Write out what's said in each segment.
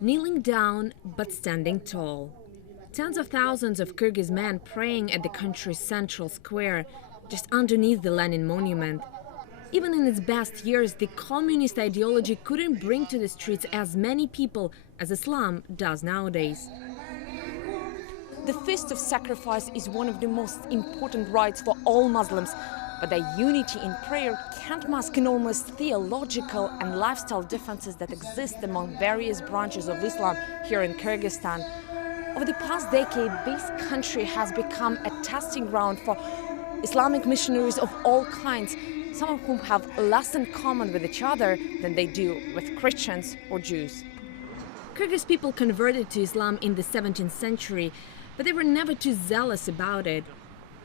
Kneeling down but standing tall. Tens of thousands of Kyrgyz men praying at the country's central square, just underneath the Lenin monument. Even in its best years, the communist ideology couldn't bring to the streets as many people as Islam does nowadays. The Feast of Sacrifice is one of the most important rites for all Muslims, but their unity in prayer can't mask enormous theological and lifestyle differences that exist among various branches of Islam here in Kyrgyzstan. Over the past decade, this country has become a testing ground for Islamic missionaries of all kinds, some of whom have less in common with each other than they do with Christians or Jews. Kyrgyz people converted to Islam in the 17th century, but they were never too zealous about it.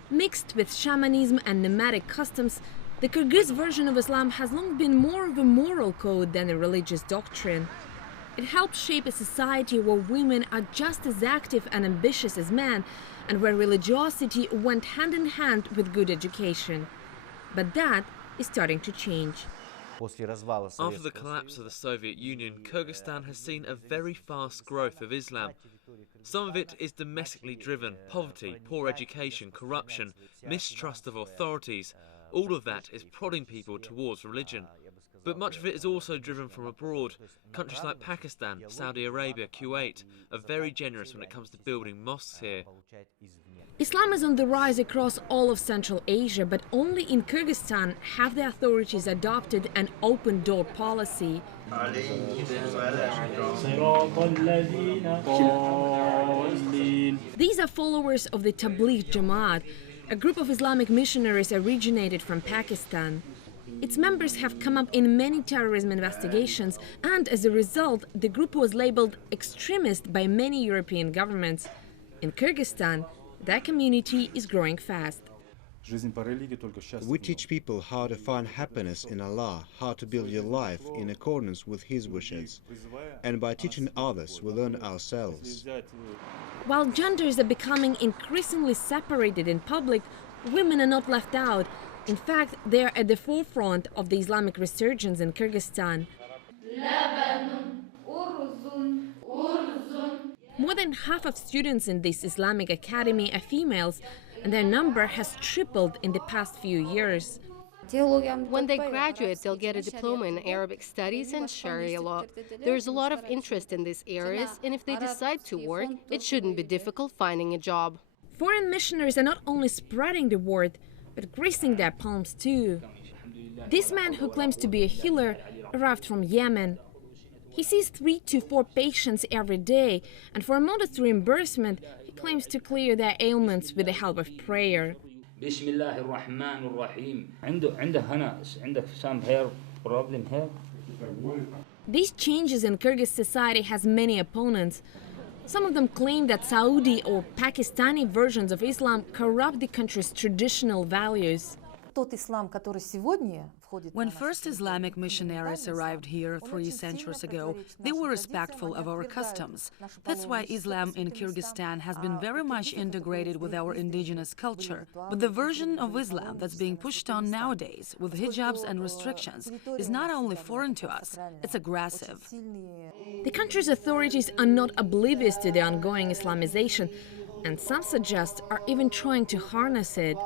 Mixed with shamanism and nomadic customs, the Kyrgyz version of Islam has long been more of a moral code than a religious doctrine. It helped shape a society where women are just as active and ambitious as men, and where religiosity went hand in hand with good education. But that is starting to change. After the collapse of the Soviet Union, Kyrgyzstan has seen a very fast growth of Islam. Some of it is domestically driven: poverty, poor education, corruption, mistrust of authorities. All of that is prodding people towards religion. But much of it is also driven from abroad. Countries like Pakistan, Saudi Arabia, Kuwait are very generous when it comes to building mosques here. Islam is on the rise across all of Central Asia, but only in Kyrgyzstan have the authorities adopted an open-door policy. These are followers of the Tabligh Jamaat, a group of Islamic missionaries originated from Pakistan. Its members have come up in many terrorism investigations, and as a result, the group was labeled extremist by many European governments. In Kyrgyzstan, that community is growing fast. We teach people how to find happiness in Allah, how to build your life in accordance with His wishes. And by teaching others, we learn ourselves. While genders are becoming increasingly separated in public, women are not left out. In fact, they are at the forefront of the Islamic resurgence in Kyrgyzstan. More than half of students in this Islamic academy are females, and their number has tripled in the past few years. When they graduate, they'll get a diploma in Arabic studies and Sharia law. There's a lot of interest in these areas, and if they decide to work, it shouldn't be difficult finding a job. Foreign missionaries are not only spreading the word, but greasing their palms too. This man, who claims to be a healer, arrived from Yemen. He sees 3 to 4 patients every day, and for a modest reimbursement, he claims to clear their ailments with the help of prayer. These changes in Kyrgyz society has many opponents. Some of them claim that Saudi or Pakistani versions of Islam corrupt the country's traditional values. When first Islamic missionaries arrived here 3 centuries ago, they were respectful of our customs. That's why Islam in Kyrgyzstan has been very much integrated with our indigenous culture. But the version of Islam that's being pushed on nowadays, with hijabs and restrictions, is not only foreign to us, it's aggressive. The country's authorities are not oblivious to the ongoing Islamization, and some suggest are even trying to harness it.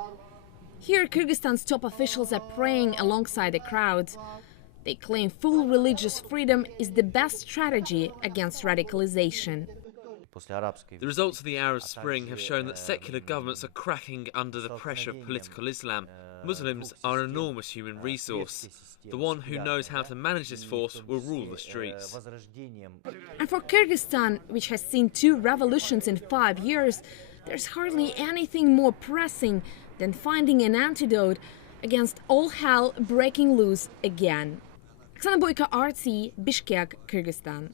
Here, Kyrgyzstan's top officials are praying alongside the crowds. They claim full religious freedom is the best strategy against radicalization. The results of the Arab Spring have shown that secular governments are cracking under the pressure of political Islam. Muslims are an enormous human resource. The one who knows how to manage this force will rule the streets. And for Kyrgyzstan, which has seen 2 revolutions in 5 years, there's hardly anything more pressing than finding an antidote against all hell breaking loose again. Oksana Boyko, RT, Bishkek, Kyrgyzstan.